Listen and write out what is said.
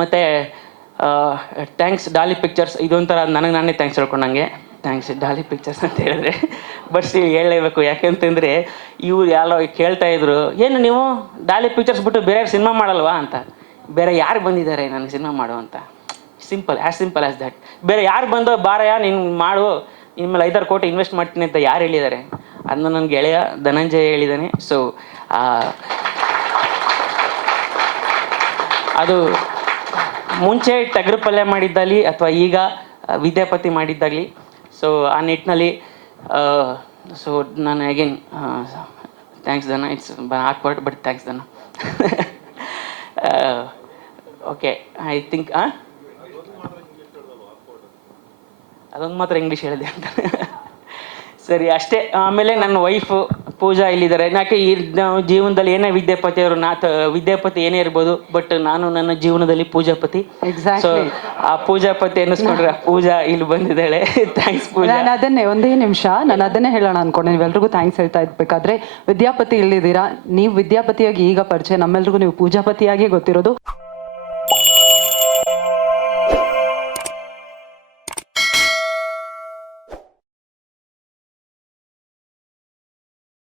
ಮತ್ತು thanks Daali pictures, ಇದೊಂಥರ ನನಗೆ ನಾನೇ ಥ್ಯಾಂಕ್ಸ್ ಹೇಳ್ಕೊಂಡಂಗೆ. ಥ್ಯಾಂಕ್ಸ್ ಡಾಲಿ ಪಿಕ್ಚರ್ಸ್ ಅಂತ ಹೇಳಿದ್ರೆ, ಬಟ್ ಸ್ಟಿಲ್ ಹೇಳಲೇಬೇಕು. ಯಾಕೆಂತಂದರೆ ಇವ್ರು ಯಾರೋ ಕೇಳ್ತಾಯಿದ್ರು, ಏನು ನೀವು ಡಾಲಿ ಪಿಕ್ಚರ್ಸ್ ಬಿಟ್ಟು ಬೇರೆ ಸಿನಿಮಾ ಮಾಡಲ್ವಾ ಅಂತ. ಬೇರೆ ಯಾರು ಬಂದಿದ್ದಾರೆ ನನಗೆ ಸಿನಿಮಾ ಮಾಡು ಅಂತ. Simple as that. ಬೇರೆ ಯಾರು ಬಂದೋ ಬಾರಯ್ಯ ನೀನು ಮಾಡು, ನಿಮ್ಮಲ್ಲಿ 5-6 ಕೋಟಿ ಇನ್ವೆಸ್ಟ್ ಮಾಡ್ತೀನಿ ಅಂತ ಯಾರು ಹೇಳಿದ್ದಾರೆ? ಅದನ್ನ ನನ್ನ ಗೆಳೆಯ ಧನಂಜಯ ಹೇಳಿದ್ದಾನೆ. ಸೊ ಅದು ಮುಂಚೆ ಟಗರು ಪಲ್ಯ ಮಾಡಿದ್ದಾಗಲಿ ಅಥವಾ ಈಗ ವಿದ್ಯಾಪತಿ ಮಾಡಿದ್ದಾಗಲಿ, ಸೊ ಆ ನಿಟ್ಟಿನಲ್ಲಿ ಸೊ ನಾನು ಅಗೇನ್ ಥ್ಯಾಂಕ್ಸ್ ಧನ. ಇಟ್ಸ್ ಆಕ್ವರ್ಡ್ ಬಟ್ ಥ್ಯಾಂಕ್ಸ್ ಧನ. ಓಕೆ, ಐ ಥಿಂಕ್ ಅದೊಂದು ಮಾತ್ರ ಇಂಗ್ಲೀಷ್ ಹೇಳಿದೆ ಅಂತ. ಸರಿ, ಅಷ್ಟೇ. ಆಮೇಲೆ ನನ್ನ ವೈಫು ಪೂಜಾ ಇಲ್ಲಿದ್ದಾರೆ. ಯಾಕೆ ಈ ನಾವು ಜೀವನದಲ್ಲಿ ಏನೇ ವಿದ್ಯಾಪತಿಯವರು ವಿದ್ಯಾಪತಿ ಏನೇ ಇರ್ಬೋದು, ಬಟ್ ನಾನು ನನ್ನ ಜೀವನದಲ್ಲಿ ಪೂಜಾಪತಿ. ಸೊ ಆ ಪೂಜಾಪತಿ ಅನ್ನಿಸ್ಕೊಂಡ್ರೆ ಪೂಜಾ ಇಲ್ಲಿ ಬಂದಿದ್ದಾಳೆ. ಥ್ಯಾಂಕ್ಸ್ ಪೂಜಾ. ನಾನು ಅದನ್ನೇ ಒಂದೇ ನಿಮಿಷ ನಾನು ಅದನ್ನೇ ಹೇಳೋಣ ಅನ್ಕೊಂಡೆ. ನೀವೆಲ್ರಿಗೂ ಥ್ಯಾಂಕ್ಸ್ ಹೇಳ್ತಾ ಇರ್ಬೇಕಾದ್ರೆ ವಿದ್ಯಾಪತಿ ಇಲ್ಲಿದ್ದೀರಾ. ನೀವು ವಿದ್ಯಾಪತಿಯಾಗಿ ಈಗ ಪರಿಚಯ, ನಮ್ಮೆಲ್ರಿಗೂ ನೀವು ಪೂಜಾಪತಿಯಾಗಿ ಗೊತ್ತಿರೋದು.